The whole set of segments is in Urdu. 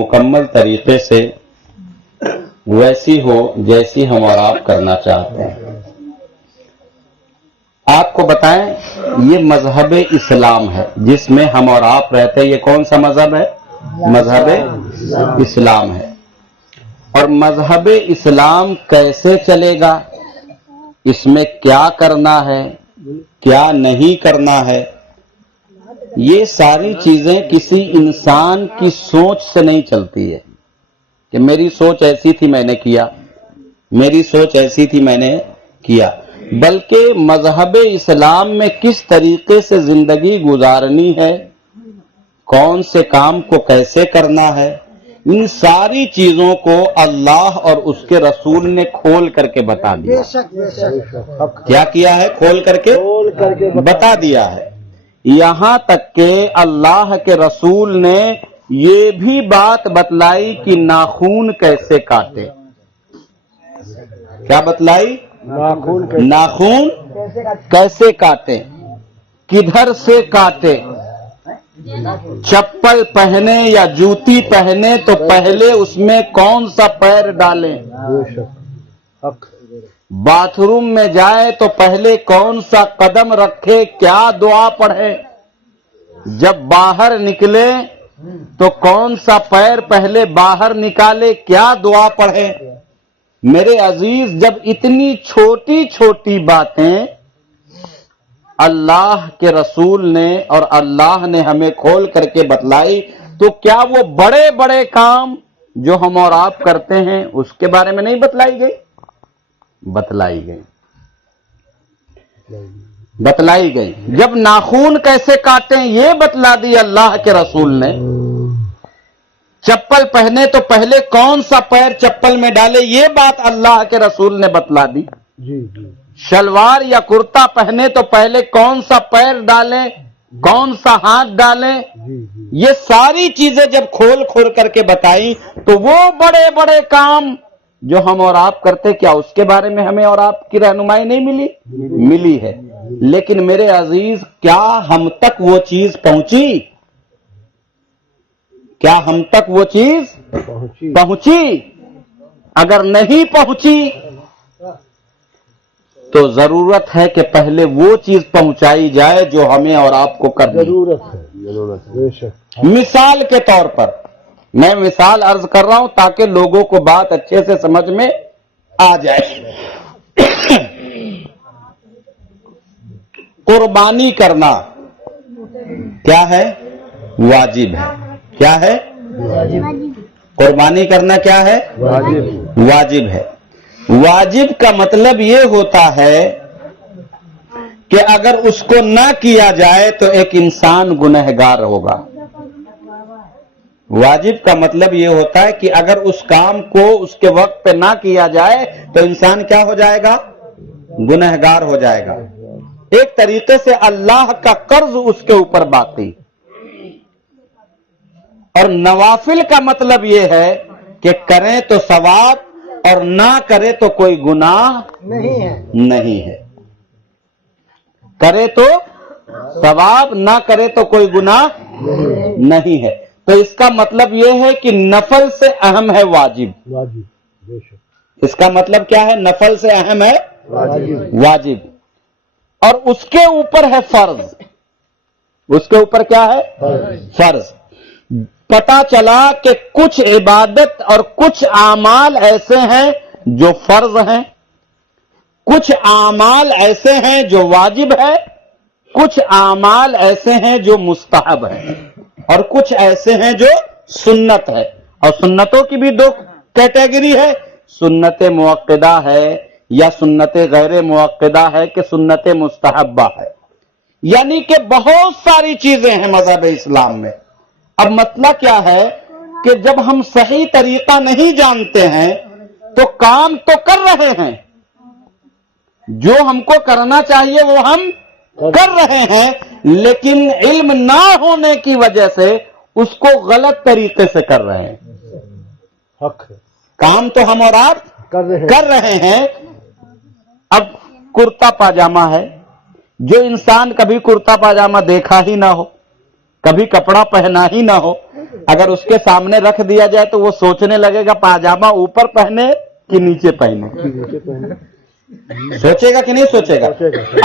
مکمل طریقے سے ویسی ہو جیسی ہم اور آپ کرنا چاہتے ہیں. آپ کو بتائیں یہ مذہب اسلام ہے جس میں ہم اور آپ رہتے ہیں. یہ کون سا مذہب ہے؟ مذہب اسلام ہے. اور مذہب اسلام کیسے چلے گا، اس میں کیا کرنا ہے کیا نہیں کرنا ہے، یہ ساری چیزیں کسی انسان کی سوچ سے نہیں چلتی ہے کہ میری سوچ ایسی تھی میں نے کیا، میری سوچ ایسی تھی میں نے کیا، بلکہ مذہب اسلام میں کس طریقے سے زندگی گزارنی ہے، کون سے کام کو کیسے کرنا ہے، ان ساری چیزوں کو اللہ اور اس کے رسول نے کھول کر کے بتا دیا. کیا کیا ہے؟ کھول کر کے بتا دیا ہے. یہاں تک کہ اللہ کے رسول نے یہ بھی بات بتلائی کہ ناخون کیسے کاٹے. کیا بتلائی؟ ناخون کیسے کاٹے، کدھر سے کاٹے. چپل پہنے یا جوتی پہنے تو پہلے اس میں کون سا پیر ڈالیں، باتھ روم میں جائے تو پہلے کون سا قدم رکھے، کیا دعا پڑھے، جب باہر نکلے تو کون سا پیر پہلے باہر نکالے، کیا دعا پڑھے. میرے عزیز، جب اتنی چھوٹی چھوٹی باتیں اللہ کے رسول نے اور اللہ نے ہمیں کھول کر کے بتلائی تو کیا وہ بڑے بڑے کام جو ہم اور آپ کرتے ہیں اس کے بارے میں نہیں بتلائی گئی؟ بتلائی گئی، بتلائی گئی. جب ناخون کیسے کاٹیں یہ بتلا دی اللہ کے رسول نے. چپل پہنے تو پہلے کون سا پیر چپل میں ڈالے یہ بات اللہ کے رسول نے بتلا دی. شلوار یا کرتا پہنے تو پہلے کون سا پیر ڈالیں، کون سا ہاتھ ڈالیں، یہ ساری چیزیں جب کھول کھول کر کے بتائی تو وہ بڑے بڑے کام جو ہم اور آپ کرتے کیا اس کے بارے میں ہمیں اور آپ کی رہنمائی نہیں ملی؟ ملی ہے. لیکن میرے عزیز، کیا ہم تک وہ چیز پہنچی؟ کیا ہم تک وہ چیز پہنچی؟ اگر نہیں پہنچی تو ضرورت ہے کہ پہلے وہ چیز پہنچائی جائے جو ہمیں اور آپ کو کرنی ہے. مثال کے طور پر میں مثال عرض کر رہا ہوں تاکہ لوگوں کو بات اچھے سے سمجھ میں آ جائے. قربانی کرنا کیا ہے؟ واجب ہے. کیا ہے؟ قربانی کرنا کیا ہے؟ واجب ہے. واجب کا مطلب یہ ہوتا ہے کہ اگر اس کو نہ کیا جائے تو ایک انسان گنہگار ہوگا. واجب کا مطلب یہ ہوتا ہے کہ اگر اس کام کو اس کے وقت پہ نہ کیا جائے تو انسان کیا ہو جائے گا؟ گنہگار ہو جائے گا. ایک طریقے سے اللہ کا قرض اس کے اوپر باقی. اور نوافل کا مطلب یہ ہے کہ کریں تو ثواب اور نہ کرے تو کوئی گناہ نہیں ہے. کرے تو ثواب، نہ کرے تو کوئی گناہ نہیں ہے. تو اس کا مطلب یہ ہے کہ نفل سے اہم ہے واجب. اس کا مطلب کیا ہے؟ نفل سے اہم ہے واجب. اور اس کے اوپر ہے فرض. اس کے اوپر کیا ہے؟ فرض. پتا چلا کہ کچھ عبادت اور کچھ اعمال ایسے ہیں جو فرض ہیں، کچھ اعمال ایسے ہیں جو واجب ہے، کچھ اعمال ایسے ہیں جو مستحب ہیں، اور کچھ ایسے ہیں جو سنت ہے. اور سنتوں کی بھی دو کیٹیگری ہے، سنت موقدہ ہے یا سنت غیر موقدہ ہے کہ سنت مستحبہ ہے. یعنی کہ بہت ساری چیزیں ہیں مذہب اسلام میں. اب مسئلہ کیا ہے کہ جب ہم صحیح طریقہ نہیں جانتے ہیں تو کام تو کر رہے ہیں، جو ہم کو کرنا چاہیے وہ ہم کر رہے ہیں، لیکن علم نہ ہونے کی وجہ سے اس کو غلط طریقے سے کر رہے ہیں. کام تو ہم اور آپ کر رہے ہیں. اب کرتا پاجامہ ہے، جو انسان کبھی کرتا پاجامہ دیکھا ہی نہ ہو، کبھی کپڑا پہنا ہی نہ ہو، اگر اس کے سامنے رکھ دیا جائے تو وہ سوچنے لگے گا پاجامہ اوپر پہنے کہ نیچے پہنے. سوچے گا کہ نہیں سوچے گا؟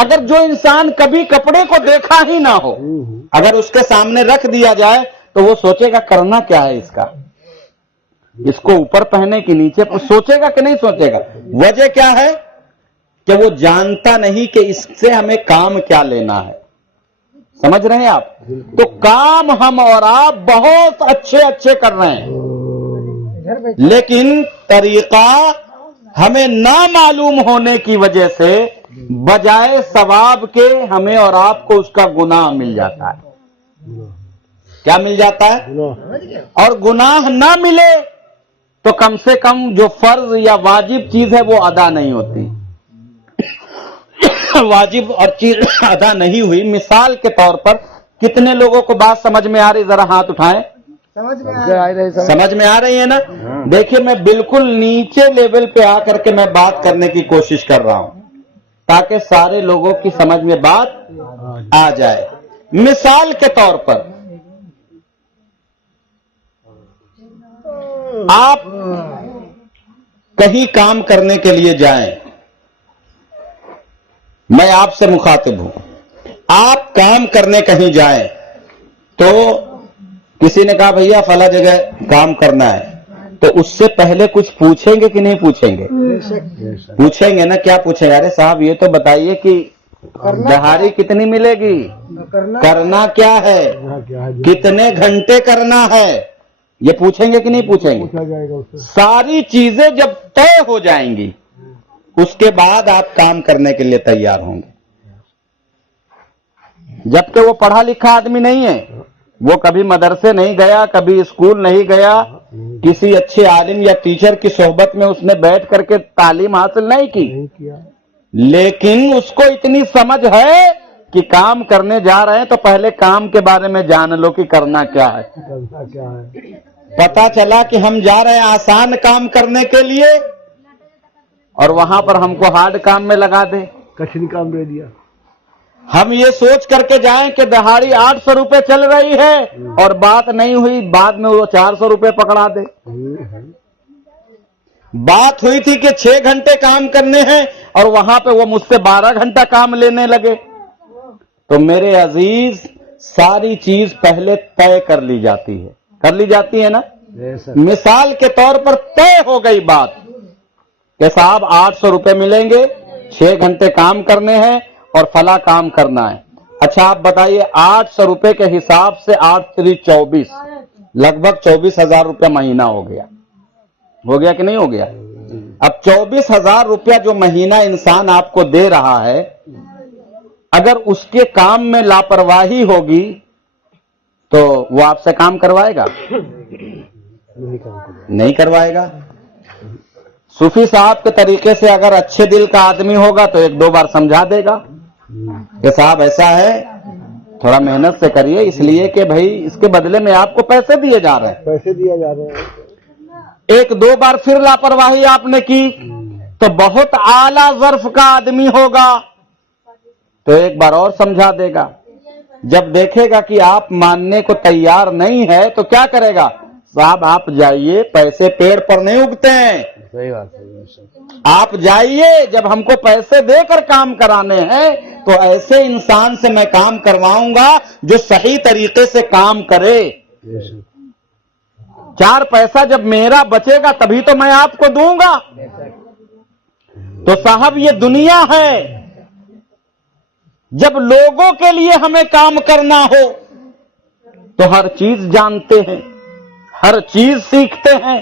اگر جو انسان کبھی کپڑے کو دیکھا ہی نہ ہو، اگر اس کے سامنے رکھ دیا جائے تو وہ سوچے گا کرنا کیا ہے اس کا، اس کو اوپر پہنے کہ نیچے، سوچے گا کہ نہیں سوچے گا؟ وجہ کیا ہے کہ وہ جانتا نہیں کہ اس سے ہمیں کام کیا لینا ہے. سمجھ رہے ہیں آپ؟ تو کام ہم اور آپ بہت اچھے کر رہے ہیں، لیکن طریقہ ہمیں نہ معلوم ہونے کی وجہ سے بجائے ثواب کے ہمیں اور آپ کو اس کا گناہ مل جاتا ہے. کیا مل جاتا ہے؟ اور گناہ نہ ملے تو کم سے کم جو فرض یا واجب چیز ہے وہ ادا نہیں ہوتی. واجب اور چیز ادا نہیں ہوئی. مثال کے طور پر کتنے لوگوں کو بات سمجھ میں آ رہی؟ ذرا ہاتھ اٹھائیں. سمجھ میں آ رہی ہے نا؟ دیکھیے میں بالکل نیچے لیول پہ آ کر کے میں بات کرنے کی کوشش کر رہا ہوں تاکہ سارے لوگوں کی سمجھ میں بات آ جائے. مثال کے طور پر آپ کہیں کام کرنے کے لیے جائیں، میں آپ سے مخاطب ہوں. آپ کام کرنے کہیں جائیں تو کسی نے کہا بھیا فلاں جگہ کام کرنا ہے، تو اس سے پہلے کچھ پوچھیں گے کہ نہیں پوچھیں گے؟ پوچھیں گے نا. کیا پوچھیں گے؟ ارے صاحب یہ تو بتائیے کہ دہاڑی کتنی ملے گی، کرنا کیا ہے، کتنے گھنٹے کرنا ہے، یہ پوچھیں گے کہ نہیں پوچھیں گے؟ ساری چیزیں جب طے ہو جائیں گی اس کے بعد آپ کام کرنے کے لیے تیار ہوں گے. جبکہ وہ پڑھا لکھا آدمی نہیں ہے، وہ کبھی مدرسے نہیں گیا، کبھی اسکول نہیں گیا، کسی اچھے عالم یا ٹیچر کی صحبت میں اس نے بیٹھ کر کے تعلیم حاصل نہیں کی، لیکن اس کو اتنی سمجھ ہے کہ کام کرنے جا رہے ہیں تو پہلے کام کے بارے میں جان لو کہ کرنا کیا ہے. پتا چلا کہ ہم جا رہے ہیں آسان کام کرنے کے لیے اور وہاں پر ہم کو ہارڈ کام میں لگا دے، کچھ کام دے دیا. ہم یہ سوچ کر کے جائیں کہ دہاڑی 800 روپے چل رہی ہے اور بات نہیں ہوئی، بعد میں وہ 400 روپے پکڑا دے. بات ہوئی تھی کہ 6 گھنٹے کام کرنے ہیں اور وہاں پہ وہ مجھ سے 12 گھنٹہ کام لینے لگے. تو میرے عزیز ساری چیز پہلے طے کر لی جاتی ہے، کر لی جاتی ہے نا. مثال کے طور پر طے ہو گئی بات کہ صاحب 800 روپے ملیں گے، 6 گھنٹے کام کرنے ہیں اور فلاں کام کرنا ہے. اچھا آپ بتائیے 800 روپے کے حساب سے 8 3 24 لگ بھگ 24,000 روپے مہینہ ہو گیا کہ نہیں ہو گیا؟ اب 24,000 روپیہ جو مہینہ انسان آپ کو دے رہا ہے، اگر اس کے کام میں لاپرواہی ہوگی تو وہ آپ سے کام کروائے گا؟ نہیں کروائے گا. صوفی صاحب کے طریقے سے اگر اچھے دل کا آدمی ہوگا تو 1 2 بار سمجھا دے گا کہ صاحب ایسا ہے تھوڑا محنت سے کریے، اس لیے کہ بھائی اس کے بدلے میں آپ کو پیسے دیے جا رہے ہیں. 1 2 بار پھر لاپرواہی آپ نے کی تو بہت اعلیٰ ظرف کا آدمی ہوگا تو 1 بار اور سمجھا دے گا. جب دیکھے گا کہ آپ ماننے کو تیار نہیں ہے تو کیا کرے گا؟ صاحب آپ جائیے، پیسے پیڑ پر نہیں اگتے ہیں، آپ جائیے، جب ہم کو پیسے دے کر کام کرانے ہیں تو ایسے انسان سے میں کام کرواؤں گا جو صحیح طریقے سے کام کرے. 4 پیسہ جب میرا بچے گا تبھی تو میں آپ کو دوں گا. تو صاحب یہ دنیا ہے، جب لوگوں کے لیے ہمیں کام کرنا ہو تو ہر چیز جانتے ہیں، ہر چیز سیکھتے ہیں،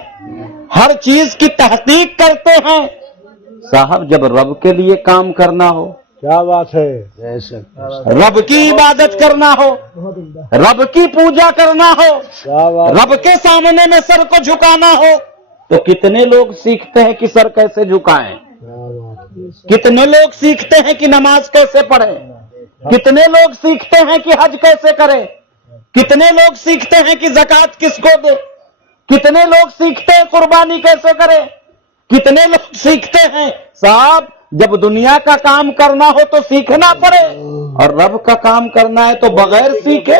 ہر چیز کی تحقیق کرتے ہیں. صاحب جب رب کے لیے کام کرنا ہو، کیا بات ہے، رب کی عبادت کرنا ہو، رب کی پوجا کرنا ہو، رب کے سامنے میں سر کو جھکانا ہو تو کتنے لوگ سیکھتے ہیں کہ سر کیسے جھکائیں، کتنے لوگ سیکھتے ہیں کہ نماز کیسے پڑھیں، کتنے لوگ سیکھتے ہیں کہ حج کیسے کریں، کتنے لوگ سیکھتے ہیں کہ زکوٰۃ کس کو دے، کتنے لوگ سیکھتے ہیں قربانی کیسے کرے، کتنے لوگ سیکھتے ہیں. صاحب جب دنیا کا کام کرنا ہو تو سیکھنا پڑے اور رب کا کام کرنا ہے تو بغیر سیکھے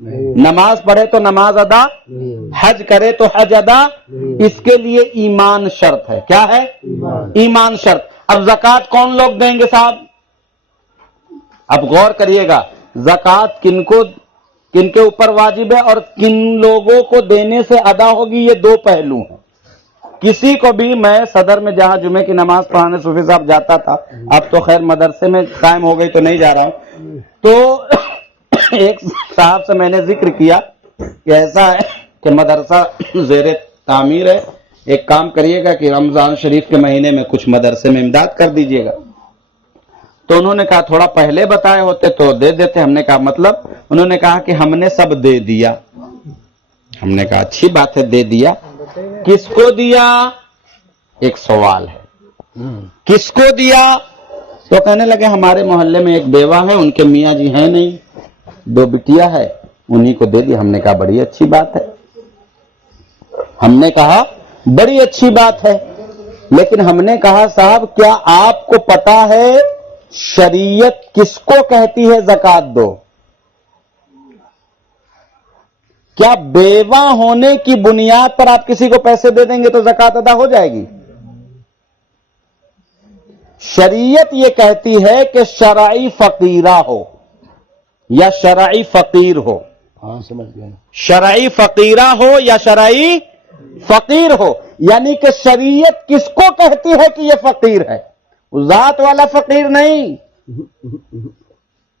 نماز پڑھے تو نماز ادا، حج کرے تو حج ادا، اس کے لیے ایمان شرط ہے. کیا ہے؟ ایمان شرط. اب زکوٰۃ کون لوگ دیں گے صاحب؟ اب غور کریے گا، زکوٰۃ کن کے اوپر واجب ہے اور کن لوگوں کو دینے سے ادا ہوگی، یہ دو پہلو ہیں. کسی کو بھی، میں صدر میں جہاں جمعے کی نماز پڑھانے صوفی صاحب جاتا تھا، اب تو خیر مدرسے میں قائم ہو گئی تو نہیں جا رہا ہوں، تو ایک صاحب سے میں نے ذکر کیا کہ ایسا ہے کہ مدرسہ زیر تعمیر ہے، ایک کام کریے گا کہ رمضان شریف کے مہینے میں کچھ مدرسے میں امداد کر دیجیے گا. تو انہوں نے کہا تھوڑا پہلے بتائے ہوتے تو دے دیتے. ہم نے کہا مطلب؟ انہوں نے کہا کہ ہم نے سب دے دیا. ہم نے کہا اچھی بات ہے، دے دیا. کس کو دیا؟ ایک سوال ہے، کس کو دیا؟ تو کہنے لگے ہمارے محلے میں ایک بیوہ ہے، ان کے میاں جی ہیں نہیں، 2 بٹیا ہے، انہی کو دے دی. ہم نے کہا بڑی اچھی بات ہے. ہم نے کہا بڑی اچھی بات ہے، لیکن ہم نے کہا صاحب کیا آپ کو پتا ہے شریعت کس کو کہتی ہے زکوٰۃ دو؟ کیا بیوہ ہونے کی بنیاد پر آپ کسی کو پیسے دے دیں گے تو زکوٰۃ ادا ہو جائے گی؟ شریعت یہ کہتی ہے کہ شرعی فقیرہ ہو یا شرعی فقیر ہو. ہاں سمجھ گیا. شرعی فقیرہ ہو یا شرعی فقیر ہو، یعنی کہ شریعت کس کو کہتی ہے کہ یہ فقیر ہے؟ ذات والا فقیر نہیں،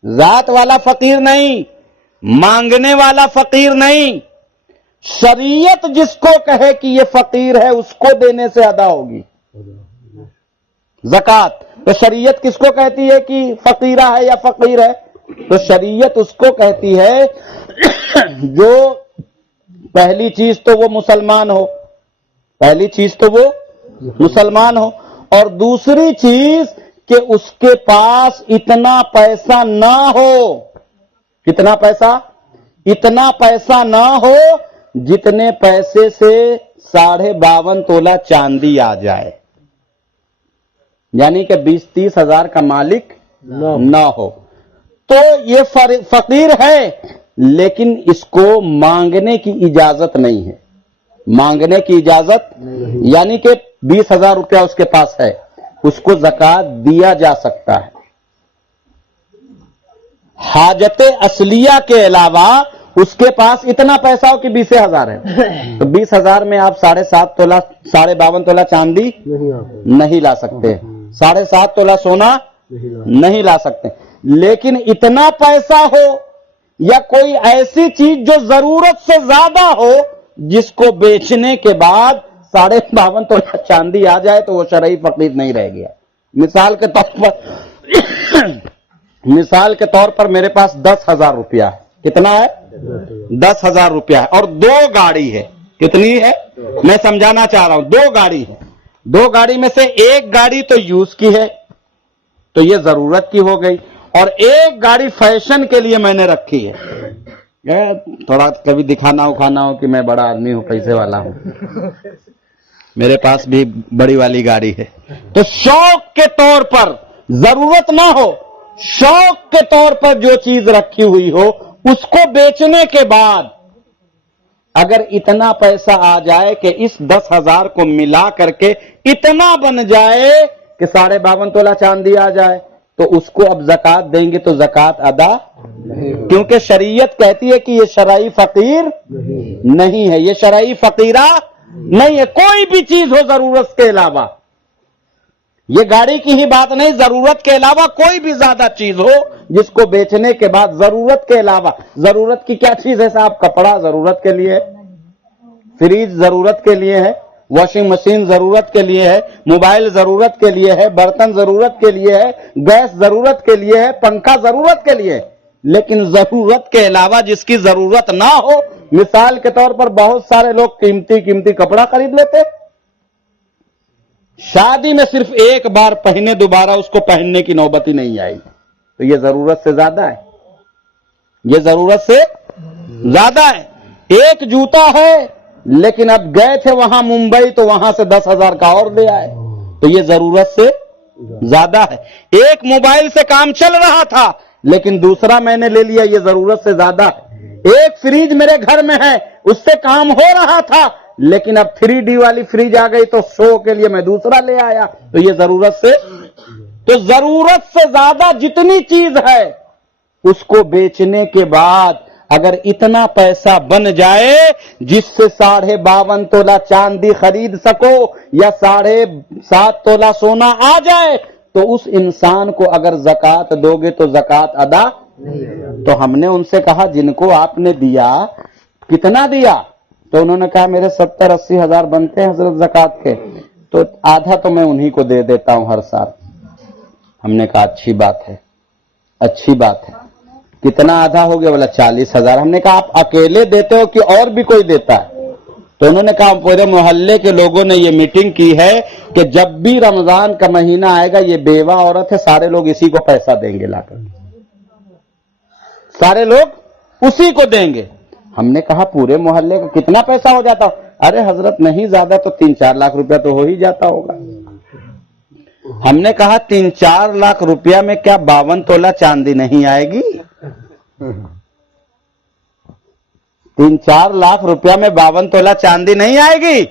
ذات والا فقیر نہیں، مانگنے والا فقیر نہیں. شریعت جس کو کہے کہ یہ فقیر ہے اس کو دینے سے ادا ہوگی زکوٰۃ. تو شریعت کس کو کہتی ہے کہ فقیرہ ہے یا فقیر ہے؟ تو شریعت اس کو کہتی ہے جو پہلی چیز تو وہ مسلمان ہو، پہلی چیز تو وہ مسلمان ہو، اور دوسری چیز کہ اس کے پاس اتنا پیسہ نہ ہو. کتنا پیسہ؟ اتنا پیسہ نہ ہو جتنے پیسے سے 52.5 تولہ چاندی آ جائے، یعنی کہ 20-30 ہزار کا مالک نہ ہو. تو یہ فقیر ہے، لیکن اس کو مانگنے کی اجازت نہیں ہے. مانگنے کی اجازت یعنی کہ 20,000 روپیہ اس کے پاس ہے، اس کو زکوٰۃ دیا جا سکتا ہے. حاجت اصلیہ کے علاوہ اس کے پاس اتنا پیسہ ہو کہ 20,000 ہے، تو 20,000 میں آپ 7.5 تولہ 52.5 تولہ چاندی نہیں لا سکتے، 7.5 تولہ سونا نہیں لا سکتے. لیکن اتنا پیسہ ہو یا کوئی ایسی چیز جو ضرورت سے زیادہ ہو جس کو بیچنے کے بعد 52.5 تولہ چاندی آ جائے تو وہ شرعی فقیر نہیں رہ گیا. مثال کے طور پر میرے پاس 10,000 روپیہ ہے. کتنا ہے؟ 10,000 روپیہ ہے، اور 2 گاڑی ہے. کتنی ہے؟ میں سمجھانا چاہ رہا ہوں. 2 گاڑی ہے، 2 گاڑی میں سے ایک گاڑی تو یوز کی ہے تو یہ ضرورت کی ہو گئی، اور ایک گاڑی فیشن کے لیے میں نے رکھی ہے، تھوڑا کبھی دکھانا اکھانا ہو کہ میں بڑا آدمی ہوں، پیسے والا ہوں، میرے پاس بھی بڑی والی گاڑی ہے. تو شوق کے طور پر، ضرورت نہ ہو، شوق کے طور پر جو چیز رکھی ہوئی ہو اس کو بیچنے کے بعد اگر اتنا پیسہ آ جائے کہ اس 10,000 کو ملا کر کے اتنا بن جائے کہ 52.5 تولہ چاندی آ جائے تو اس کو اب زکوٰۃ دیں گے تو زکوٰۃ ادا، کیونکہ شریعت کہتی ہے کہ یہ شرعی فقیر نہیں ہے، یہ شرعی فقیرہ نہیں ہے. کوئی بھی چیز ہو ضرورت کے علاوہ، یہ گاڑی کی ہی بات نہیں، ضرورت کے علاوہ کوئی بھی زیادہ چیز ہو جس کو بیچنے کے بعد ضرورت کے علاوہ، ضرورت کی کیا چیز ہے صاحب؟ کپڑا ضرورت کے لیے ہے، فریج ضرورت کے لیے ہے، واشنگ مشین ضرورت کے لیے ہے، موبائل ضرورت کے لیے ہے، برتن ضرورت کے لیے ہے، گیس ضرورت کے لیے ہے، پنکھا ضرورت کے لیے ہے. لیکن ضرورت کے علاوہ جس کی ضرورت نہ ہو، مثال کے طور پر بہت سارے لوگ قیمتی کپڑا خرید لیتے، شادی میں صرف ایک بار پہنے، دوبارہ اس کو پہننے کی نوبت ہی نہیں آئی، تو یہ ضرورت سے زیادہ ہے، یہ ضرورت سے زیادہ ہے. ایک جوتا ہے لیکن اب گئے تھے وہاں ممبئی تو وہاں سے 10,000 کا اور لے آئے تو یہ ضرورت سے زیادہ ہے. ایک موبائل سے کام چل رہا تھا لیکن دوسرا میں نے لے لیا، یہ ضرورت سے زیادہ ہے. ایک فریج میرے گھر میں ہے, اس سے کام ہو رہا تھا, لیکن اب 3D والی فریج آ گئی تو شو کے لیے میں دوسرا لے آیا. تو یہ ضرورت سے زیادہ جتنی چیز ہے اس کو بیچنے کے بعد اگر اتنا پیسہ بن جائے جس سے 52.5 تولہ چاندی خرید سکو یا 7.5 تولہ سونا آ جائے, تو اس انسان کو اگر زکات دو گے تو زکات ادا. تو ہم نے ان سے کہا جن کو آپ نے دیا کتنا دیا؟ تو انہوں نے کہا میرے 70-80 ہزار بنتے ہیں حضرت زکات کے, تو آدھا تو میں انہی کو دے دیتا ہوں ہر سال. ہم نے کہا اچھی بات ہے, اچھی بات ہے. کتنا آدھا ہو گیا؟ بولا 40,000. ہم نے کہا آپ اکیلے دیتے ہو کہ اور بھی کوئی دیتا ہے؟ تو انہوں نے کہا پورے محلے کے لوگوں نے یہ میٹنگ کی ہے کہ جب بھی رمضان کا مہینہ آئے گا, یہ بیوہ عورت ہے, سارے لوگ اسی کو پیسہ دیں گے, لا کر سارے لوگ اسی کو دیں گے. ہم نے کہا پورے محلے کا کتنا پیسہ ہو جاتا ہو؟ ارے حضرت نہیں زیادہ تو 3-4 لاکھ روپیہ تو ہو ہی جاتا ہوگا. ہم نے کہا 3-4 لاکھ روپیہ میں کیا 52 تولہ چاندی نہیں آئے گی؟ 3-4 لاکھ روپیہ میں 52 تولہ چاندی نہیں آئے گی؟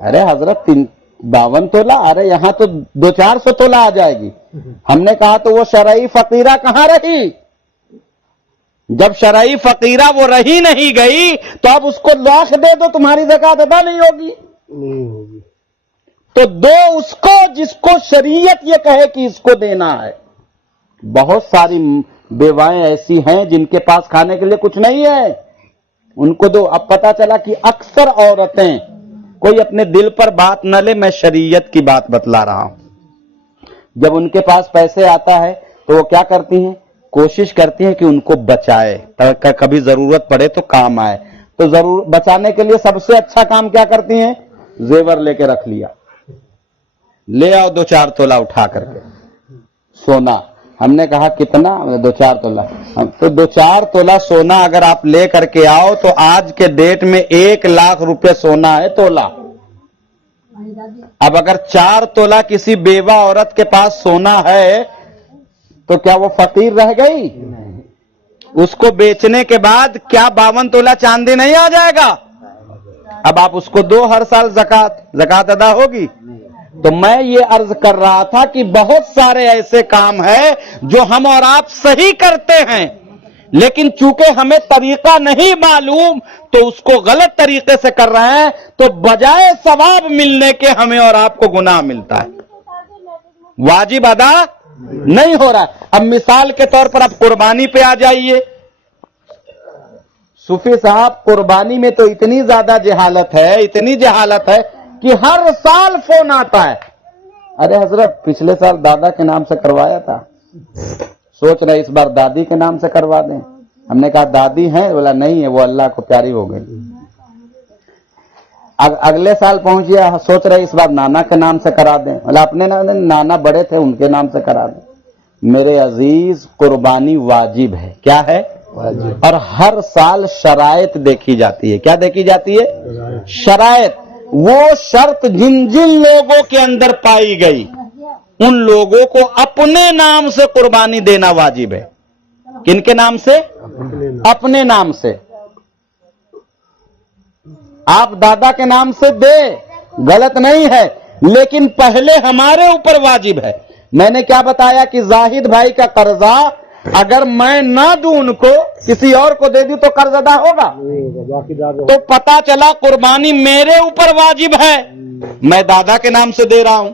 ارے حضرت 52 تولہ, ارے یہاں تو 200-400 تولہ آ جائے گی. ہم نے کہا تو وہ شرعی فقیرہ کہاں رہی؟ جب شرعی فقیرہ وہ رہی نہیں گئی تو اب اس کو لاکھ دے دو, تمہاری زکات ادا نہیں ہوگی. تو دو اس کو جس کو شریعت یہ کہے کہ اس کو دینا ہے. بہت ساری بیوائیں ایسی ہیں جن کے پاس کھانے کے لیے کچھ نہیں ہے, ان کو دو. اب پتا چلا کہ اکثر عورتیں, کوئی اپنے دل پر بات نہ لے, میں شریعت کی بات بتلا رہا ہوں, جب ان کے پاس پیسے آتا ہے تو وہ کیا کرتی ہیں؟ کوشش کرتی ہیں کہ ان کو بچائے, کبھی ضرورت پڑے تو کام آئے. تو ضرور بچانے کے لیے سب سے اچھا کام کیا کرتی ہیں؟ زیور لے کے رکھ لیا, لے آؤ 2-4 تولہ اٹھا کر کے سونا. ہم نے کہا کتنا؟ 2-4 تولہ. تو 2-4 تولہ سونا اگر آپ لے کر کے آؤ تو آج کے ڈیٹ میں 1 لاکھ روپے سونا ہے تولہ. اب اگر 4 تولہ کسی بیوہ عورت کے پاس سونا ہے تو کیا وہ فقیر رہ گئی؟ اس کو بیچنے کے بعد کیا 52 تولہ چاندی نہیں آ جائے گا؟ اب آپ اس کو دو ہر سال زکات ادا ہوگی. تو میں یہ عرض کر رہا تھا کہ بہت سارے ایسے کام ہیں جو ہم اور آپ صحیح کرتے ہیں, لیکن چونکہ ہمیں طریقہ نہیں معلوم تو اس کو غلط طریقے سے کر رہے ہیں, تو بجائے ثواب ملنے کے ہمیں اور آپ کو گناہ ملتا ہے, واجب ادا نہیں ہو رہا. اب مثال کے طور پر آپ قربانی پہ آ جائیے. صوفی صاحب قربانی میں تو اتنی زیادہ جہالت ہے, اتنی جہالت ہے کہ ہر سال فون آتا ہے, ارے حضرت پچھلے سال دادا کے نام سے کروایا تھا, سوچ رہے اس بار دادی کے نام سے کروا دیں. ہم نے کہا دادی ہیں؟ بولا نہیں ہے, وہ اللہ کو پیاری ہو گئی. اگلے سال پہنچ گیا, سوچ رہے اس بار نانا کے نام سے کرا دیں. بولا اپنے نانا بڑے تھے ان کے نام سے کرا دیں. میرے عزیز قربانی واجب ہے. کیا ہے؟ واجب. اور ہر سال شرائط دیکھی جاتی ہے. کیا دیکھی جاتی ہے؟ شرائط. وہ شرط جن جن لوگوں کے اندر پائی گئی ان لوگوں کو اپنے نام سے قربانی دینا واجب ہے. کن کے نام سے؟ اپنے نام سے. آپ دادا کے نام سے دے, غلط نہیں ہے, لیکن پہلے ہمارے اوپر واجب ہے. میں نے کیا بتایا کہ زاہد بھائی کا قرضہ اگر میں نہ دوں ان کو, کسی اور کو دے دوں تو قرض ادا ہوگا؟ تو پتا چلا قربانی میرے اوپر واجب ہے, میں دادا کے نام سے دے رہا ہوں,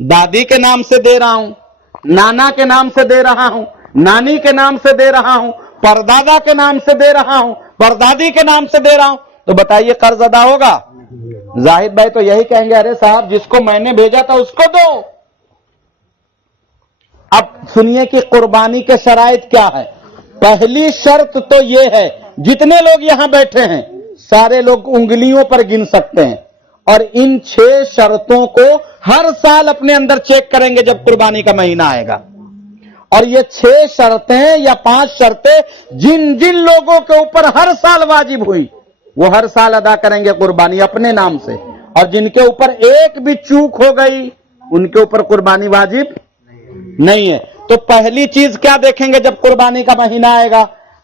دادی کے نام سے دے رہا ہوں, نانا کے نام سے دے رہا ہوں, نانی کے نام سے دے رہا ہوں, پردادا کے نام سے دے رہا ہوں, پردادی کے نام سے دے رہا ہوں. تو بتائیے قرض ادا ہوگا؟ زاہد بھائی تو یہی کہیں گے ارے صاحب جس کو میں نے بھیجا تھا اس کو دو. اب سنیے کہ قربانی کے شرائط کیا ہے. پہلی شرط تو یہ ہے, جتنے لوگ یہاں بیٹھے ہیں سارے لوگ انگلیوں پر گن سکتے ہیں, اور ان 6 شرطوں کو ہر سال اپنے اندر چیک کریں گے جب قربانی کا مہینہ آئے گا. اور یہ 6 شرطیں یا 5 شرطیں جن جن لوگوں کے اوپر ہر سال واجب ہوئی وہ ہر سال ادا کریں گے قربانی اپنے نام سے, اور جن کے اوپر ایک بھی چوک ہو گئی ان کے اوپر قربانی واجب نہیں ہے. تو پہلی چیز کیا دیکھیں گے جب قربانی کا مہینہ آئے گا؟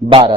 12,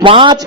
5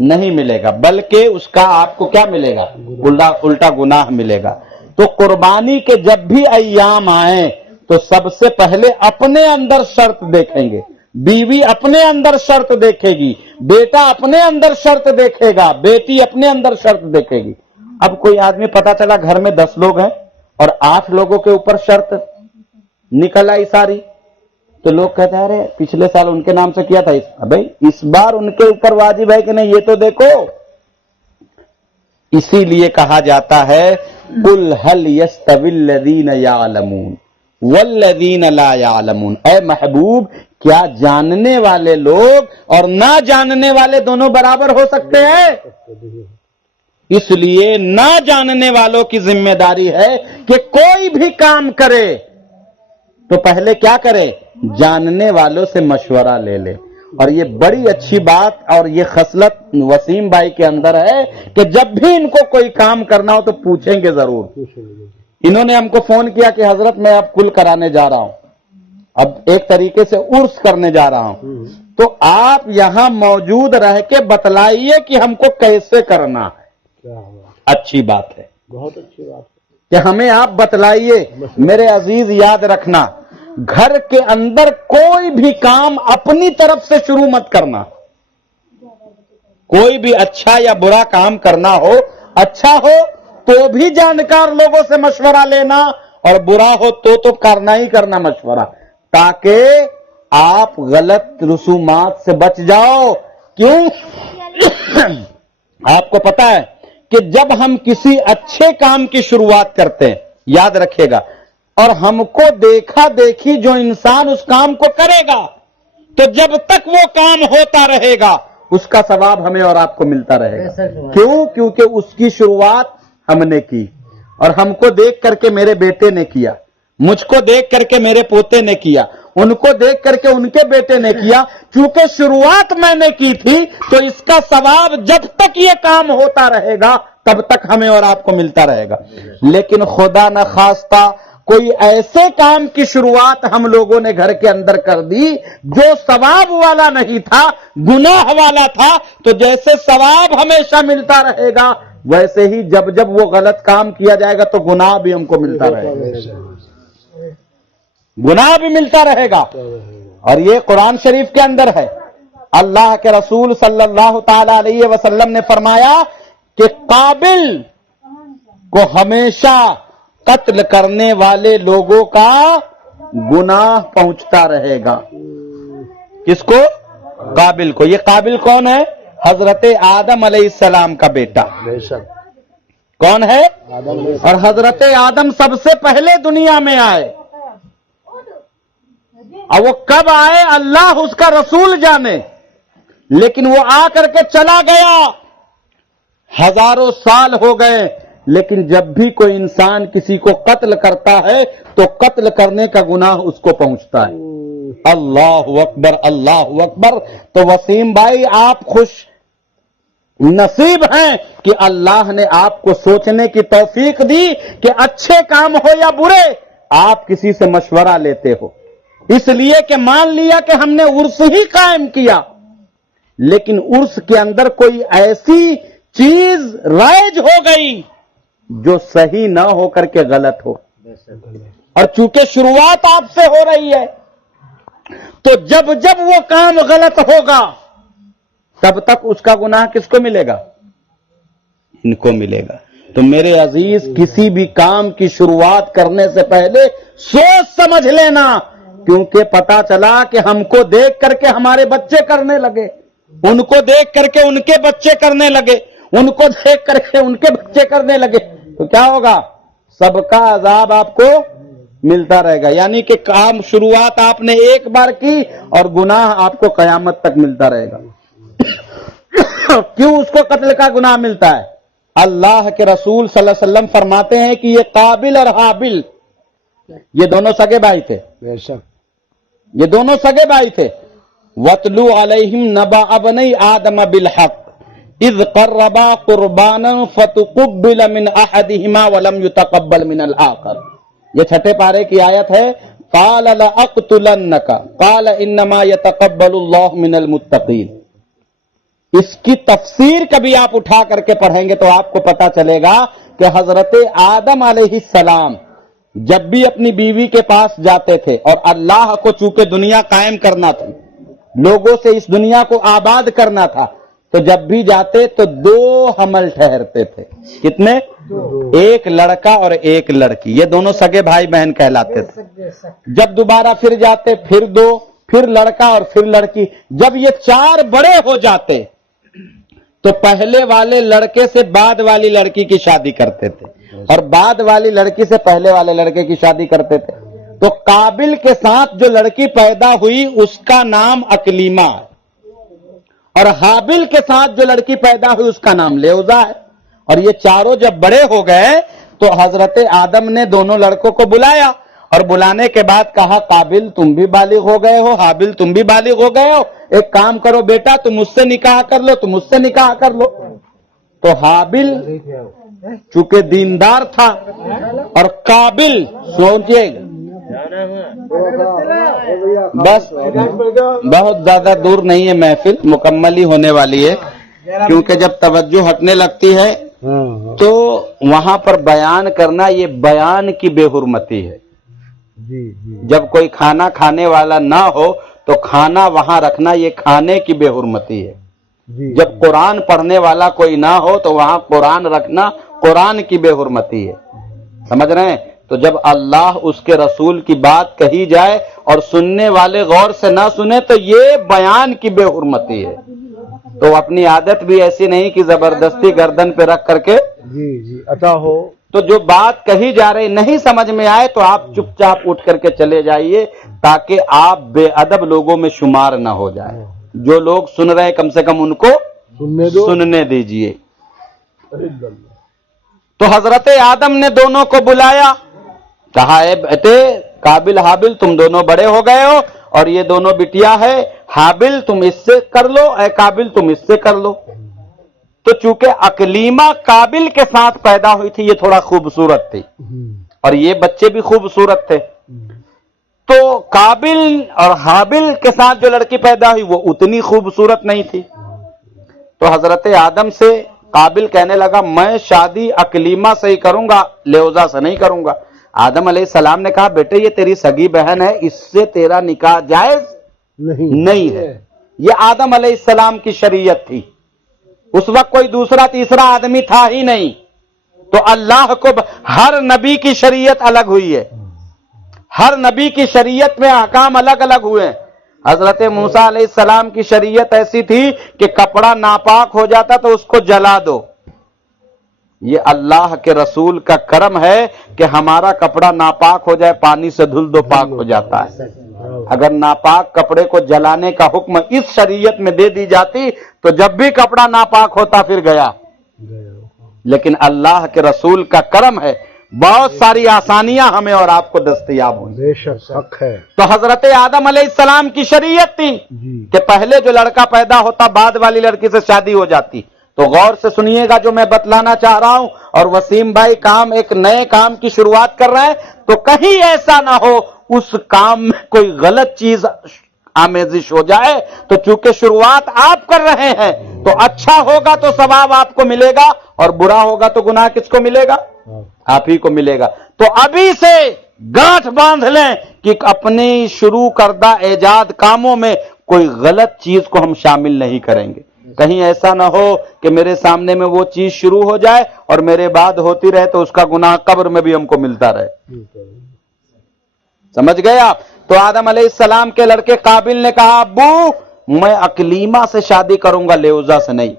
نہیں ملے گا، بلکہ اس کا آپ کو کیا ملے گا؟ الٹا گناہ ملے گا۔ تو قربانی کے جب بھی ایام آئیں تو سب سے پہلے اپنے اندر شرط دیکھیں گے، بیوی اپنے اندر شرط دیکھے گی، بیٹا اپنے اندر شرط دیکھے گا، بیٹی اپنے اندر شرط دیکھے گی۔ اب کوئی آدمی پتا چلا گھر میں 10 لوگ ہیں اور 8 لوگوں کے اوپر شرط نکل آئی ساری، تو لوگ کہتے ہیں ارے پچھلے سال ان کے نام سے کیا تھا، بھائی اس بار ان کے اوپر واجب ہے کہ نہیں یہ تو دیکھو۔ اسی لیے کہا جاتا ہے قُلْ هَلْ يَسْتَوِي الَّذِينَ يَعْلَمُونَ وَالَّذِينَ لَا يَعْلَمُونَ، اے محبوب کیا جاننے والے لوگ اور نہ جاننے والے دونوں برابر ہو سکتے ہیں؟ اس لیے نہ جاننے والوں کی ذمہ داری ہے کہ کوئی بھی کام کرے تو پہلے کیا کرے؟ جاننے والوں سے مشورہ لے لے۔ اور یہ بڑی اچھی بات اور یہ خصلت وسیم بھائی کے اندر ہے کہ جب بھی ان کو کوئی کام کرنا ہو تو پوچھیں گے ضرور۔ انہوں نے ہم کو فون کیا کہ حضرت میں اب کل کرانے جا رہا ہوں، اب ایک طریقے سے عرس کرنے جا رہا ہوں، تو آپ یہاں موجود رہ کے بتلائیے کہ ہم کو کیسے کرنا ہے۔ اچھی بات ہے، بہت اچھی بات ہے کہ ہمیں آپ بتلائیے۔ میرے عزیز یاد رکھنا، گھر کے اندر کوئی بھی کام اپنی طرف سے شروع مت کرنا۔ کوئی بھی اچھا یا برا کام کرنا ہو، اچھا ہو تو بھی جانکار لوگوں سے مشورہ لینا، اور برا ہو تو کرنا ہی کرنا مشورہ، تاکہ آپ غلط رسومات سے بچ جاؤ۔ کیوں؟ آپ کو پتا ہے کہ جب ہم کسی اچھے کام کی شروعات کرتے ہیں، یاد رکھیے گا، اور ہم کو دیکھا دیکھی جو انسان اس کام کو کرے گا، تو جب تک وہ کام ہوتا رہے گا اس کا ثواب ہمیں اور آپ کو ملتا رہے گا۔ کیوں؟ کیونکہ اس کی شروعات ہم نے کی، اور ہم کو دیکھ کر کے میرے بیٹے نے کیا، مجھ کو دیکھ کر کے میرے پوتے نے کیا، ان کو دیکھ کر کے ان کے بیٹے نے کیا۔ چونکہ شروعات میں نے کی تھی تو اس کا ثواب جب تک یہ کام ہوتا رہے گا تب تک ہمیں اور آپ کو ملتا رہے گا۔ لیکن خدا نہ خواستہ کوئی ایسے کام کی شروعات ہم لوگوں نے گھر کے اندر کر دی جو ثواب والا نہیں تھا، گناہ والا تھا، تو جیسے ثواب ہمیشہ ملتا رہے گا ویسے ہی جب جب وہ غلط کام کیا جائے گا تو گناہ بھی ہم کو ملتا رہے گا، گناہ بھی ملتا رہے گا۔ اور یہ قرآن شریف کے اندر ہے، اللہ کے رسول صلی اللہ تعالی علیہ وسلم نے فرمایا کہ قابل کو ہمیشہ قتل کرنے والے لوگوں کا گناہ پہنچتا رہے گا۔ کس کو؟ قابل کو۔ یہ قابل کون ہے؟ حضرت آدم علیہ السلام کا بیٹا۔ بے شک کون ہے؟ آدم علیہ اور حضرت آدم سب سے پہلے دنیا میں آئے، اور وہ کب آئے اللہ اس کا رسول جانے، لیکن وہ آ کر کے چلا گیا، ہزاروں سال ہو گئے، لیکن جب بھی کوئی انسان کسی کو قتل کرتا ہے تو قتل کرنے کا گناہ اس کو پہنچتا ہے۔ اللہ اکبر، اللہ اکبر۔ تو وسیم بھائی آپ خوش نصیب ہیں کہ اللہ نے آپ کو سوچنے کی توفیق دی کہ اچھے کام ہو یا برے آپ کسی سے مشورہ لیتے ہو، اس لیے کہ مان لیا کہ ہم نے عرس ہی قائم کیا، لیکن عرس کے اندر کوئی ایسی چیز رائج ہو گئی جو صحیح نہ ہو کر کے غلط ہو، اور چونکہ شروعات آپ سے ہو رہی ہے تو جب جب وہ کام غلط ہوگا تب تک اس کا گناہ کس کو ملے گا؟ ان کو ملے گا۔ تو میرے عزیز کسی بھی کام کی شروعات کرنے سے پہلے سوچ سمجھ لینا، کیونکہ پتا چلا کہ ہم کو دیکھ کر کے ہمارے بچے کرنے لگے، ان کو دیکھ کر کے ان کے بچے کرنے لگے، ان کو دیکھ کر کے ان کے بچے کرنے لگے، تو کیا ہوگا؟ سب کا عذاب آپ کو ملتا رہے گا۔ یعنی کہ کام شروعات آپ نے ایک بار کی اور گناہ آپ کو قیامت تک ملتا رہے گا۔ کیوں اس کو قتل کا گناہ ملتا ہے؟ اللہ کے رسول صلی اللہ علیہ وسلم فرماتے ہیں کہ یہ قابل اور حابل یہ دونوں سگے بھائی تھے، بے شک یہ دونوں سگے بھائی تھے۔ وَاتْلُو عَلَيْهِمْ نَبَأَ ابْنَيْ آدَمَ بِالْحَقِّ اِذْ قَرَّبَا قُرْبَانًا فَتُقُبِّلَ مِنْ أَحَدِهِمَا وَلَمْ يُتَقَبَّلْ مِنَ الْآخَرِ۔ یہ چھٹے پارے کی آیت ہے، قَالَ لَأَقْتُلَنَّكَ قَالَ إِنَّمَا يَتَقَبَّلُ اللَّهُ مِنَ الْمُتَّقِينَ۔ اس کی تفسیر کبھی آپ اٹھا کر کے پڑھیں گے تو آپ کو پتا چلے گا کہ حضرت آدم علیہ السلام جب بھی اپنی بیوی کے پاس جاتے تھے، اور اللہ کو چونکہ دنیا قائم کرنا تھی، لوگوں سے اس دنیا کو آباد کرنا تھا، تو جب بھی جاتے تو 2 حمل ٹھہرتے تھے. کتنے؟ 1 لڑکا اور 1 لڑکی. یہ دونوں سگے بھائی بہن کہلاتے تھے. جب دوبارہ پھر جاتے پھر 2، پھر لڑکا اور پھر لڑکی. جب یہ 4 بڑے ہو جاتے تو پہلے والے لڑکے سے بعد والی لڑکی کی شادی کرتے تھے، اور بعد والی لڑکی سے پہلے والے لڑکے کی شادی کرتے تھے. تو قابل کے ساتھ جو لڑکی پیدا ہوئی اس کا نام اکلیمہ ہے، اور حابل کے ساتھ جو لڑکی پیدا ہوئی اس کا نام لیوزا ہے. اور یہ چاروں جب بڑے ہو گئے تو حضرت آدم نے دونوں لڑکوں کو بلایا، اور بلانے کے بعد کہا قابل تم بھی بالغ ہو گئے ہو، حابل تم بھی بالغ ہو گئے ہو، ایک کام کرو بیٹا تم مجھ سے نکاح کر لو، تم مجھ سے نکاح کر لو. تو حابل چونکہ دیندار تھا، اور قابل سوچئے بس بہت زیادہ دور نہیں ہے، محفل مکمل ہی ہونے والی ہے، کیونکہ جب توجہ ہٹنے لگتی ہے تو وہاں پر بیان کرنا یہ بیان کی بے حرمتی ہے. جب کوئی کھانا کھانے والا نہ ہو تو کھانا وہاں رکھنا یہ کھانے کی بے حرمتی ہے. جب قرآن پڑھنے والا کوئی نہ ہو تو وہاں قرآن رکھنا قرآن کی بے حرمتی ہے. سمجھ رہے ہیں؟ تو جب اللہ اس کے رسول کی بات کہی جائے اور سننے والے غور سے نہ سنے تو یہ بیان کی بے حرمتی ہے. تو اپنی عادت بھی ایسی نہیں کہ زبردستی گردن پہ رکھ کر کے عطا ہو. تو جو بات کہی جا رہی نہیں سمجھ میں آئے تو آپ چپ چاپ اٹھ کر کے چلے جائیے، تاکہ آپ بے ادب لوگوں میں شمار نہ ہو جائے. جو لوگ سن رہے ہیں کم سے کم ان کو سننے دیجئے. تو حضرت آدم نے دونوں کو بلایا، کہا اے بیٹے قابل حابل تم دونوں بڑے ہو گئے ہو، اور یہ دونوں بٹیا ہے، حابل تم اس سے کر لو، اے قابل تم اس سے کر لو. تو چونکہ اکلیمہ قابل کے ساتھ پیدا ہوئی تھی، یہ تھوڑا خوبصورت تھی، اور یہ بچے بھی خوبصورت تھے. تو قابل اور حابل کے ساتھ جو لڑکی پیدا ہوئی وہ اتنی خوبصورت نہیں تھی. تو حضرت آدم سے قابل کہنے لگا میں شادی اکلیمہ سے ہی کروں گا، لیوزا سے نہیں کروں گا. آدم علیہ السلام نے کہا بیٹے یہ تیری سگی بہن ہے، اس سے تیرا نکاح جائز نہیں ہے. یہ آدم علیہ السلام کی شریعت تھی. اس وقت کوئی دوسرا تیسرا آدمی تھا ہی نہیں. تو اللہ کو ہر نبی کی شریعت الگ ہوئی ہے، ہر نبی کی شریعت میں احکام الگ الگ ہوئے ہیں. حضرت موسیٰ علیہ السلام کی شریعت ایسی تھی کہ کپڑا ناپاک ہو جاتا تو اس کو جلا دو. یہ اللہ کے رسول کا کرم ہے کہ ہمارا کپڑا ناپاک ہو جائے پانی سے دھل دو پاک ہو جاتا ہے. اگر ناپاک کپڑے کو جلانے کا حکم اس شریعت میں دے دی جاتی تو جب بھی کپڑا ناپاک ہوتا پھر گیا. لیکن اللہ کے رسول کا کرم ہے، بہت ساری آسانیاں ہمیں اور آپ کو دستیاب ہوئی. بے شک حق ہے. تو حضرت آدم علیہ السلام کی شریعت تھی کہ پہلے جو لڑکا پیدا ہوتا بعد والی لڑکی سے شادی ہو جاتی. تو غور سے سنیے گا جو میں بتلانا چاہ رہا ہوں، اور وسیم بھائی ایک نئے کام کی شروعات کر رہے ہیں، تو کہیں ایسا نہ ہو اس کام میں کوئی غلط چیز آمیزش ہو جائے. تو چونکہ شروعات آپ کر رہے ہیں تو اچھا ہوگا تو ثواب آپ کو ملے گا، اور برا ہوگا تو گناہ کس کو ملے گا؟ آپ ہی کو ملے گا. تو ابھی سے گانٹھ باندھ لیں کہ اپنی شروع کردہ ایجاد کاموں میں کوئی غلط چیز کو ہم شامل نہیں کریں گے. کہیں ایسا نہ ہو کہ میرے سامنے میں وہ چیز شروع ہو جائے اور میرے بعد ہوتی رہے تو اس کا گناہ قبر میں بھی ہم کو ملتا رہے. سمجھ گئے آپ؟ تو آدم علیہ السلام کے لڑکے قابل نے کہا ابو میں اکلیمہ سے شادی کروں گا، لیوزا سے نہیں.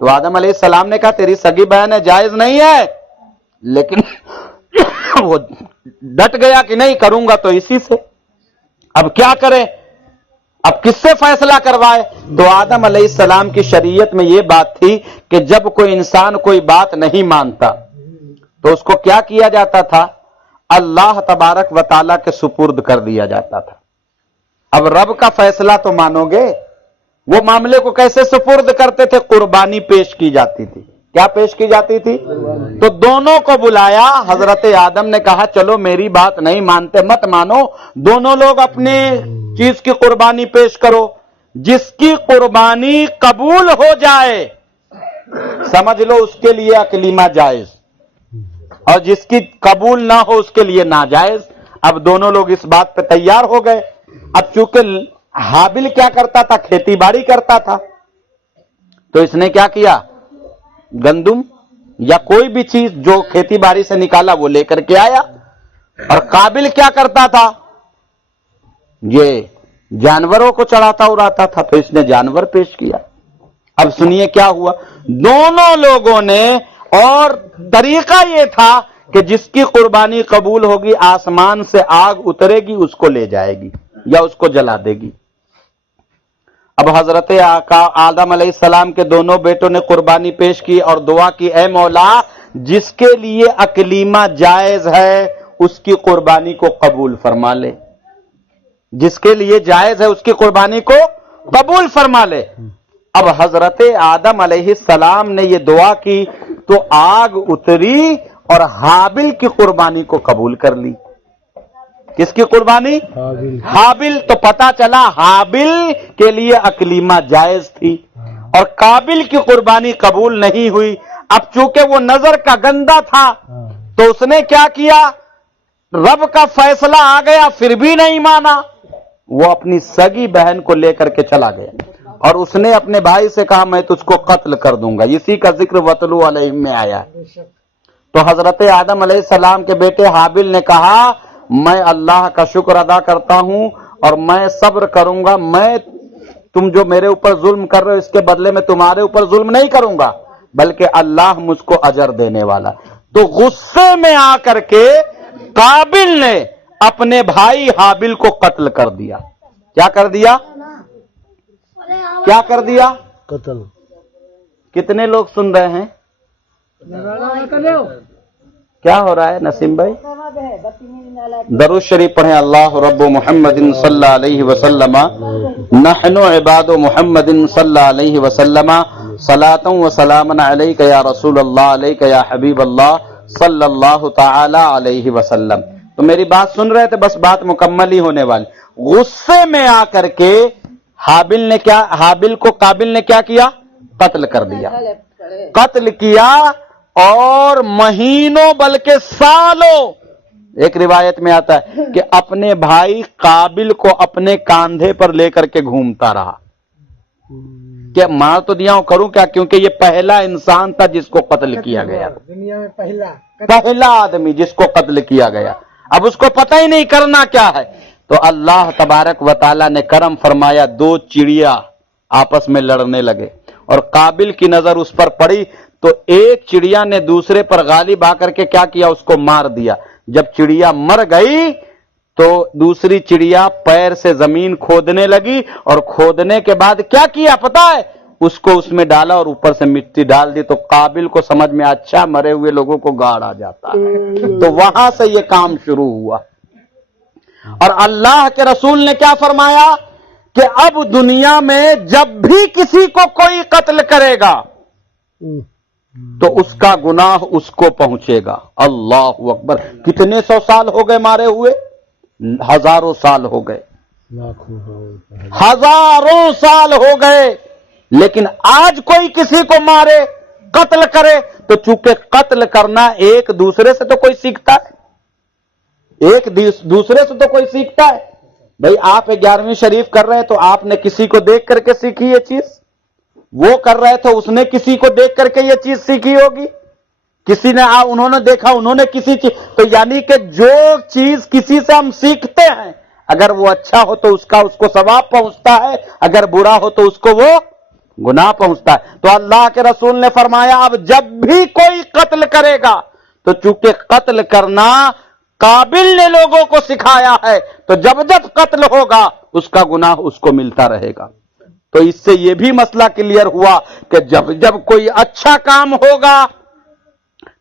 تو آدم علیہ السلام نے کہا تیری سگی بہن ہے، جائز نہیں ہے. لیکن وہ ڈٹ گیا کہ نہیں کروں گا تو اسی سے. اب کیا کرے؟ اب کس سے فیصلہ کروائے؟ تو آدم علیہ السلام کی شریعت میں یہ بات تھی کہ جب کوئی انسان کوئی بات نہیں مانتا تو اس کو کیا کیا جاتا تھا؟ اللہ تبارک و تعالیٰ کے سپرد کر دیا جاتا تھا. اب رب کا فیصلہ تو مانو گے. وہ معاملے کو کیسے سپرد کرتے تھے؟ قربانی پیش کی جاتی تھی. کیا پیش کی جاتی تھی؟ تو دونوں کو بلایا. حضرت آدم نے کہا چلو میری بات نہیں مانتے مت مانو، دونوں لوگ اپنی چیز کی قربانی پیش کرو. جس کی قربانی قبول ہو جائے سمجھ لو اس کے لیے اکلیمہ جائز، اور جس کی قبول نہ ہو اس کے لیے ناجائز۔ اب دونوں لوگ اس بات پہ تیار ہو گئے۔ اب چونکہ حابل کیا کرتا تھا؟ کھیتی باڑی کرتا تھا، تو اس نے کیا کیا؟ گندم یا کوئی بھی چیز جو کھیتی باڑی سے نکالا وہ لے کر کے آیا، اور قابل کیا کرتا تھا؟ یہ جانوروں کو چڑھاتا اڑاتا تھا، تو اس نے جانور پیش کیا۔ اب سنیے کیا ہوا، دونوں لوگوں نے، اور طریقہ یہ تھا کہ جس کی قربانی قبول ہوگی آسمان سے آگ اترے گی، اس کو لے جائے گی یا اس کو جلا دے گی۔ اب حضرت آقا آدم علیہ السلام کے دونوں بیٹوں نے قربانی پیش کی اور دعا کی، اے مولا جس کے لیے اکلیمہ جائز ہے اس کی قربانی کو قبول فرما لے، جس کے لیے جائز ہے اس کی قربانی کو قبول فرما لے۔ اب حضرت آدم علیہ السلام نے یہ دعا کی تو آگ اتری اور حابل کی قربانی کو قبول کر لی۔ کس کی قربانی؟ حابل۔ تو پتا چلا حابل کے لیے اکلیمہ جائز تھی اور قابل کی قربانی قبول نہیں ہوئی۔ اب چونکہ وہ نظر کا گندا تھا تو اس نے کیا کیا؟ رب کا فیصلہ آ گیا پھر بھی نہیں مانا، وہ اپنی سگی بہن کو لے کر کے چلا گیا اور اس نے اپنے بھائی سے کہا میں تجھ کو قتل کر دوں گا۔ اسی کا ذکر وَاتْلُو عَلَيْهِمْ میں آیا ہے۔ تو حضرت آدم علیہ السلام کے بیٹے حابل نے کہا میں اللہ کا شکر ادا کرتا ہوں اور میں صبر کروں گا، میں تم جو میرے اوپر ظلم کر رہے ہو اس کے بدلے میں تمہارے اوپر ظلم نہیں کروں گا، بلکہ اللہ مجھ کو اجر دینے والا۔ تو غصے میں آ کر کے قابل نے اپنے بھائی حابل کو قتل کر دیا۔ کیا کر دیا؟ کیا کر دیا؟ قتل۔ کتنے لوگ سن رہے ہیں؟ کیا ہو رہا ہے نسیم بھائی؟ درود شریف پڑھیں۔ اللہ رب محمد صلی اللہ علیہ وسلم نحن عباد محمد صلی اللہ علیہ وسلم صلاۃ و سلام علیک یا رسول اللہ علیک یا حبیب اللہ صلی اللہ تعالی علیہ وسلم۔ تو میری بات سن رہے تھے؟ بس بات مکمل ہی ہونے والی۔ غصے میں آ کر کے حابل کو قابل نے کیا کیا؟ قتل کر دیا۔ قتل کیا اور مہینوں بلکہ سالوں، ایک روایت میں آتا ہے کہ اپنے بھائی قابل کو اپنے کاندھے پر لے کر کے گھومتا رہا کہ مار تو دیا ہوں، کروں کیا، کیونکہ یہ پہلا انسان تھا جس کو قتل کیا گیا، دنیا میں پہلا آدمی جس کو قتل کیا گیا۔ اب اس کو پتہ ہی نہیں کرنا کیا ہے، تو اللہ تبارک و تعالیٰ نے کرم فرمایا، دو چڑیا آپس میں لڑنے لگے اور قابل کی نظر اس پر پڑی تو ایک چڑیا نے دوسرے پر غالب آ کر کے کیا کیا؟ اس کو مار دیا۔ جب چڑیا مر گئی تو دوسری چڑیا پیر سے زمین کھودنے لگی اور کھودنے کے بعد کیا کیا پتا ہے؟ اس کو اس میں ڈالا اور اوپر سے مٹی ڈال دی۔ تو قابل کو سمجھ میں اچھا مرے ہوئے لوگوں کو گاڑ آ جاتا ہے، تو وہاں سے یہ کام شروع ہوا۔ اور اللہ کے رسول نے کیا فرمایا کہ اب دنیا میں جب بھی کسی کو کوئی قتل کرے گا تو اس کا گناہ اس کو پہنچے گا۔ اللہ اکبر! کتنے سو سال ہو گئے مارے ہوئے؟ ہزاروں سال ہو گئے، ہزاروں سال ہو گئے، لیکن آج کوئی کسی کو مارے، قتل کرے تو چونکہ قتل کرنا ایک دوسرے سے تو کوئی سیکھتا ہے، ایک دوسرے سے تو کوئی سیکھتا ہے۔ بھئی آپ 11ویں شریف کر رہے ہیں تو آپ نے کسی کو دیکھ کر کے سیکھی یہ چیز، وہ کر رہے تھے اس نے کسی کو دیکھ کر کے یہ چیز سیکھی ہوگی، کسی نے انہوں نے دیکھا انہوں نے کسی چیز، تو یعنی کہ جو چیز کسی سے ہم سیکھتے ہیں اگر وہ اچھا ہو تو اس کو ثواب پہنچتا ہے، اگر برا ہو تو اس کو وہ گناہ پہنچتا ہے۔ تو اللہ کے رسول نے فرمایا اب جب بھی کوئی قتل کرے گا تو چونکہ قتل کرنا قابل نے لوگوں کو سکھایا ہے تو جب جب قتل ہوگا اس کا گناہ اس کو ملتا رہے گا۔ تو اس سے یہ بھی مسئلہ کلیئر ہوا کہ جب جب کوئی اچھا کام ہوگا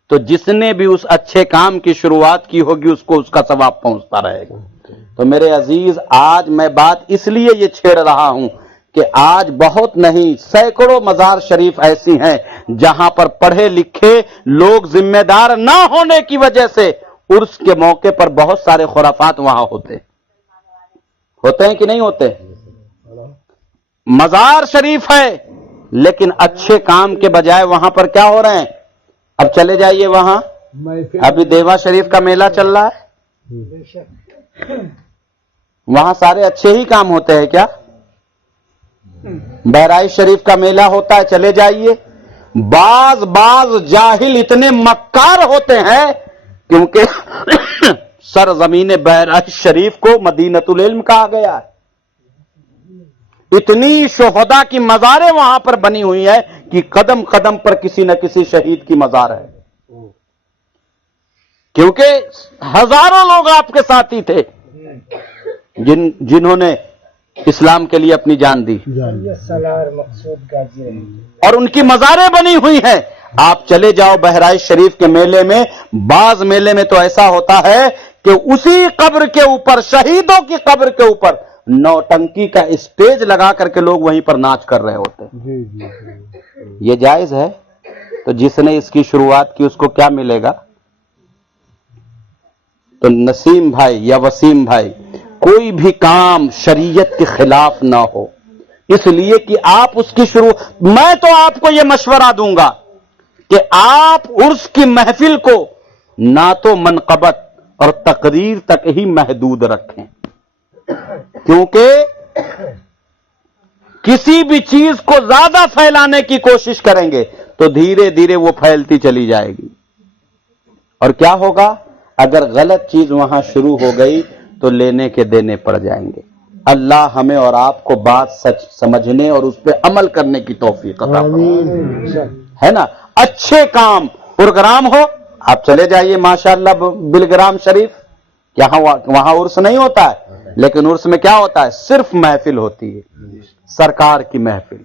تو جس نے بھی اس اچھے کام کی شروعات کی ہوگی اس کو اس کا ثواب پہنچتا رہے گا۔ تو میرے عزیز آج میں بات اس لیے یہ چھیڑ رہا ہوں کہ آج بہت نہیں سینکڑوں مزار شریف ایسی ہیں جہاں پر پڑھے لکھے لوگ ذمہ دار نہ ہونے کی وجہ سے عرس کے موقع پر بہت سارے خرافات وہاں ہوتے ہیں کہ نہیں ہوتے؟ مزار شریف ہے لیکن اچھے کام کے بجائے وہاں پر کیا ہو رہے ہیں؟ اب چلے جائیے وہاں، ابھی دیوا شریف کا میلہ چل رہا ہے، وہاں سارے اچھے ہی کام ہوتے ہیں کیا؟ بہرائچ شریف کا میلہ ہوتا ہے، چلے جائیے، بعض جاہل اتنے مکار ہوتے ہیں کیونکہ سرزمین بہرائچ شریف کو مدینۃ العلم کہا گیا ہے، اتنی شہداء کی مزاریں وہاں پر بنی ہوئی ہے کہ قدم قدم پر کسی نہ کسی شہید کی مزار ہے، کیونکہ ہزاروں لوگ آپ کے ساتھی تھے جنہوں نے اسلام کے لیے اپنی جان دی اور ان کی مزاریں بنی ہوئی ہیں۔ آپ چلے جاؤ بہرائچ شریف کے میلے میں، بعض میلے میں تو ایسا ہوتا ہے کہ اسی قبر کے اوپر، شہیدوں کی قبر کے اوپر نوٹنکی کا اسٹیج لگا کر کے لوگ وہیں پر ناچ کر رہے ہوتے ہیں۔ یہ جائز ہے؟ تو جس نے اس کی شروعات کی اس کو کیا ملے گا؟ تو نسیم بھائی یا وسیم بھائی، کوئی بھی کام شریعت کے خلاف نہ ہو، اس لیے کہ آپ اس کی میں تو آپ کو یہ مشورہ دوں گا کہ آپ عرس کی محفل کو نہ تو منقبت اور تقریر تک ہی محدود رکھیں، کیونکہ کسی بھی چیز کو زیادہ پھیلانے کی کوشش کریں گے تو دھیرے دھیرے وہ پھیلتی چلی جائے گی، اور کیا ہوگا؟ اگر غلط چیز وہاں شروع ہو گئی تو لینے کے دینے پڑ جائیں گے۔ اللہ ہمیں اور آپ کو بات سچ سمجھنے اور اس پہ عمل کرنے کی توفیق عطا فرمائے، ہے نا؟ اچھے کام، پروگرام ہو، آپ چلے جائیے ماشاءاللہ بلگرام شریف، وہاں عرس نہیں ہوتا ہے، لیکن عرس میں کیا ہوتا ہے؟ صرف محفل ہوتی ہے، سرکار کی محفل،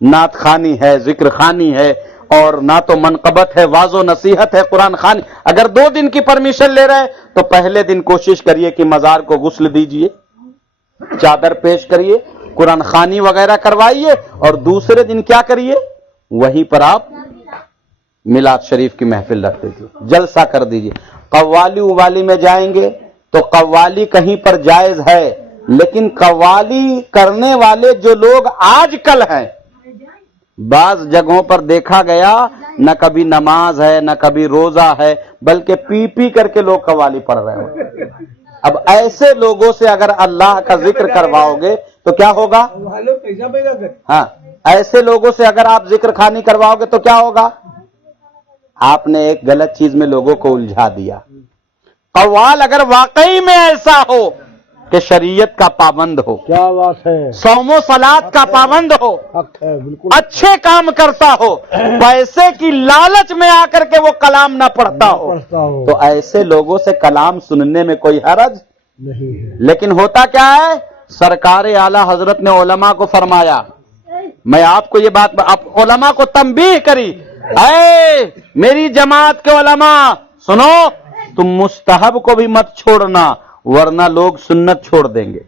نعت خوانی ہے، ذکر خوانی ہے، اور نہ تو منقبت ہے، واعظ و نصیحت ہے، قرآن خوانی۔ اگر 2 دن کی پرمیشن لے رہے تو پہلے دن کوشش کریے کہ مزار کو غسل دیجئے، چادر پیش کریے، قرآن خوانی وغیرہ کروائیے، اور دوسرے دن کیا کریے؟ وہیں پر آپ میلاد شریف کی محفل رکھ دیجیے، جلسہ کر دیجیے۔ قوالی اوالی میں جائیں گے تو قوالی کہیں پر جائز ہے، لیکن قوالی کرنے والے جو لوگ آج کل ہیں، بعض جگہوں پر دیکھا گیا نہ کبھی نماز ہے نہ کبھی روزہ ہے، بلکہ پی پی کر کے لوگ قوالی پڑھ رہے ہوتے۔ اب ایسے لوگوں سے اگر اللہ کا ذکر کرواؤ گے تو کیا ہوگا؟ ہاں، ایسے لوگوں سے اگر آپ ذکر خوانی کرواؤ گے تو کیا ہوگا؟ آپ نے ایک غلط چیز میں لوگوں کو الجھا دیا۔ قوال اگر واقعی میں ایسا ہو کہ شریعت کا پابند ہو، کیا بات ہے، صوم و صلات کا پابند ہو، حق ہے، بالکل اچھے کام کرتا ہو، پیسے کی لالچ میں آ کر کے وہ کلام نہ پڑھتا ہو، تو ایسے لوگوں سے کلام سننے میں کوئی حرج نہیں ہے۔ لیکن ہوتا کیا ہے؟ سرکار اعلی حضرت نے علماء کو فرمایا، میں آپ کو یہ بات علماء کو تنبیہ کری، اے میری جماعت کے علماء سنو، تم مستحب کو بھی مت چھوڑنا ورنہ لوگ سنت چھوڑ دیں گے،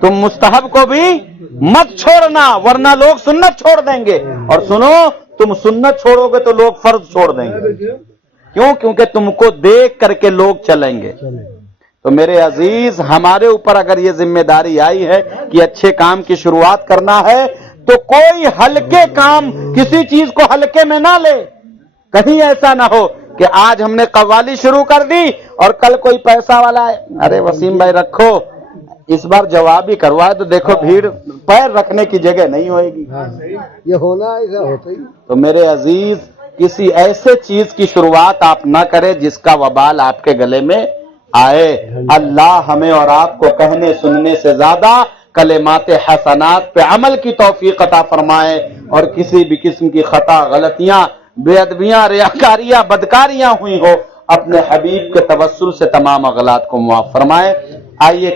تم مستحب کو بھی مت چھوڑنا ورنہ لوگ سنت چھوڑ دیں گے، اور سنو تم سنت چھوڑو گے تو لوگ فرض چھوڑ دیں گے، کیوں؟ کیونکہ تم کو دیکھ کر کے لوگ چلیں گے۔ تو میرے عزیز، ہمارے اوپر اگر یہ ذمہ داری آئی ہے کہ اچھے کام کی شروعات کرنا ہے تو کوئی ہلکے کام، کسی چیز کو ہلکے میں نہ لے، کہیں ایسا نہ ہو کہ آج ہم نے قوالی شروع کر دی اور کل کوئی پیسہ والا ہے، ارے وسیم بھائی رکھو، اس بار جواب ہی کروائے تو دیکھو بھیڑ، پیر رکھنے کی جگہ نہیں ہوئے گی۔ یہ ہونا ایسا ہوتا ہی۔ تو میرے عزیز، کسی ایسے چیز کی شروعات آپ نہ کریں جس کا وبال آپ کے گلے میں آئے۔ اللہ ہمیں اور آپ کو کہنے سننے سے زیادہ کلمات حسنات پہ عمل کی توفیق عطا فرمائے، اور کسی بھی قسم کی خطا، غلطیاں، بے ادبیاں، ریاکاریاں، بدکاریاں ہوئی ہو، اپنے حبیب کے توسل سے تمام اغلاط کو معاف فرمائے۔ آئیے